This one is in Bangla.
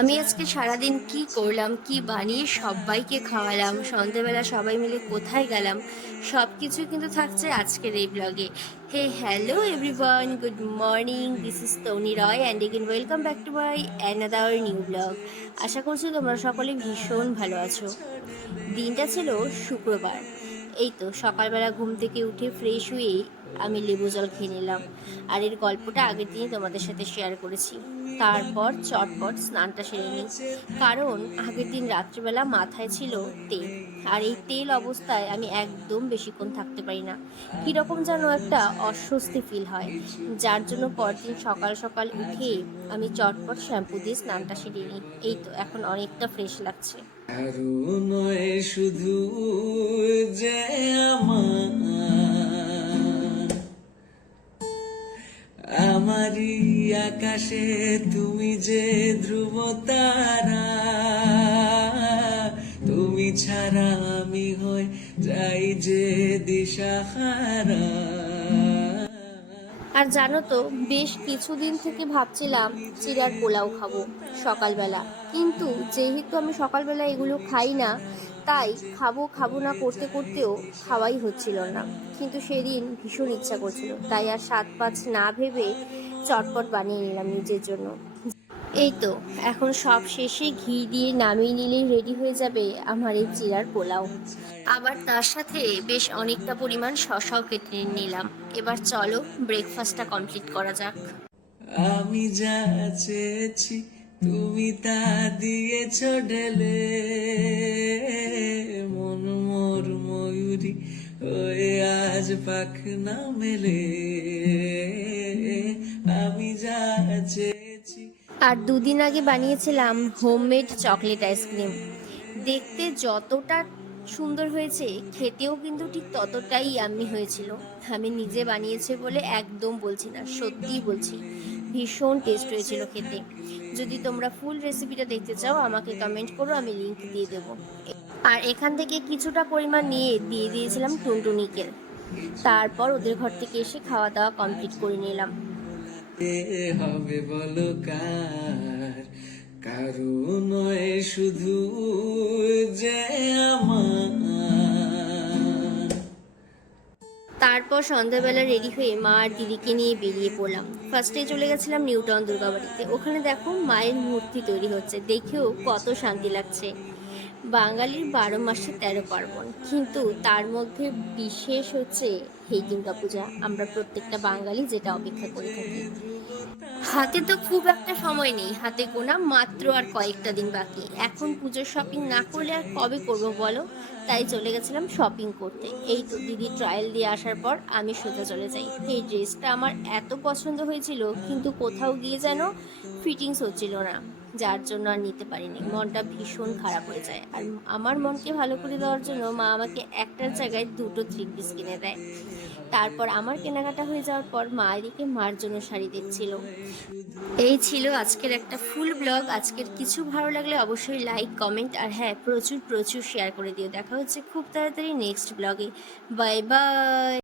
আমি আজকে সারাদিন কি করলাম, কি বানিয়ে সবাইকে খাওয়ালাম সন্ধেবেলা সবাই মিলে কোথায় গেলাম সব কিছু কিন্তু থাকছে আজকের এই ব্লগে hey hello everyone good morning this is Toni Roy and again welcome back to my another new blog আশা করছি তোমরা সকলে ভীষণ ভালো আছো। দিনটা ছিল শুক্রবার। এই তো, সকালবেলা ঘুম থেকে উঠে ফ্রেশ হয়েই আমি লেবু জল খেয়ে নিলাম। আর এর গল্পটা আগের দিনই তোমাদের সাথে শেয়ার করেছি। তারপর চটপট স্নানটা সেরে নিই। কারণ আগের দিন রাত্রিবেলা মাথায় ছিল তেল। আর এই তেল অবস্থায় আমি একদম বেশিক্ষণ থাকতে পারি না। কীরকম যেন একটা অস্বস্তি ফিল হয়। যার জন্য পরদিন সকাল সকাল উঠে আমি চটপট শ্যাম্পু দিয়ে স্নানটা সেরে নিই। এই তো, এখন অনেকটা ফ্রেশ লাগছে। আরও নয় শুধু যে আমার। আমারই আকাশে তুমি যে ধ্রুব তারা তুমি ছাড়া আমি হই যাই যে দিশাহারা। আর জানো তো, বেশ কিছুদিন থেকে ভাবছিলাম চিড়ার পোলাও খাব সকালবেলা। কিন্তু যেহেতু আমি সকালবেলা এগুলো খাই না, তাই খাব খাব না করতে করতেও খাওয়াই হচ্ছিল না। কিন্তু সেদিন ভীষণ ইচ্ছা করছিল, তাই আর সাত পাঁচ না ভেবে চটপট বানিয়ে নিলাম নিজের জন্য। এই তো এখন সব শেষে ঘি দিয়ে নামিয়ে নিলেই রেডি হয়ে যাবে আমার এই চিড়ার পোলাও। আবার তার সাথে বেশ অনেকটা পরিমাণ শশাও কেটে নিলাম। এবার চলো ব্রেকফাস্টটা কমপ্লিট করা যাক। আমি যা চেয়েছি, তুমি তা দিয়েছ ঢেলে। মন মোর ময়ূরী হয়ে আজ পাখ না মেলে। আমি যা চেয়েছি আর দুদিন আগে বানিয়েছিলাম হোমমেড চকলেট আইসক্রিম। দেখতে যতটা সুন্দর হয়েছে, খেতেও কিন্তু ঠিক ততটাই আমি হয়েছিল। আমি নিজে বানিয়েছি বলে একদম বলছি না, সত্যিই বলছি। ভীষণ টেস্ট হয়েছিল খেতে। যদি তোমরা ফুল রেসিপিটা দেখতে চাও, আমাকে কমেন্ট করো, আমি লিঙ্ক দিয়ে দেবো। আর এখান থেকে কিছুটা পরিমাণ নিয়ে দিয়ে দিয়েছিলাম টুনটুনিকেল তারপর ওদের ঘর থেকে এসে খাওয়া দাওয়া কমপ্লিট করে নিলাম। হবে বলো কার কারও নয় শুধু যে তারপর সন্ধ্যাবেলা রেডি হয়ে মা আর দিদিকে নিয়ে বেরিয়ে পড়লাম। ফার্স্টে চলে গেছিলাম নিউটাউন দুর্গাবাড়িতে। ওখানে দেখো মায়ের মূর্তি তৈরি হচ্ছে। দেখেও কত শান্তি লাগছে। বাঙালির বারো মাসে তেরো পার্বণ। কিন্তু তার মধ্যে বিশেষ হচ্ছে এই দুর্গা পূজা। আমরা প্রত্যেকটা বাঙালি যেটা অপেক্ষা করে থাকি। হাতে তো খুব একটা সময় নেই। হাতে গোনা মাত্র আর কয়েকটা দিন বাকি। এখন পুজোর শপিং না করলে আর কবে করব বলো? তাই চলে গেছিলাম শপিং করতে। এই তো দিদি ট্রায়াল দিয়ে আসার পর আমি সোজা চলে যাই। এই ড্রেসটা আমার এত পছন্দ হয়েছিল, কিন্তু কোথাও গিয়ে যেন ফিটিংস হচ্ছিল না। যার জন্য আর নিতে পারিনি। মনটা ভীষণ খারাপ হয়ে যায়। আর আমার মনকে ভালো করে দেওয়ার জন্য মা আমাকে একটার জায়গায় দুটো থ্রি পিস কিনে দেয়। তারপর আমার কেনাকাটা হয়ে যাওয়ার পর মা এদিকে মার জন্য শাড়ি দেখছিল। এই ছিল আজকের একটা ফুল ব্লগ আজকের কিছু ভালো লাগলে অবশ্যই লাইক কমেন্ট আর হ্যাঁ প্রচুর প্রচুর শেয়ার করে দিও। দেখা হচ্ছে খুব তাড়াতাড়ি নেক্সট ব্লগে বাই বাই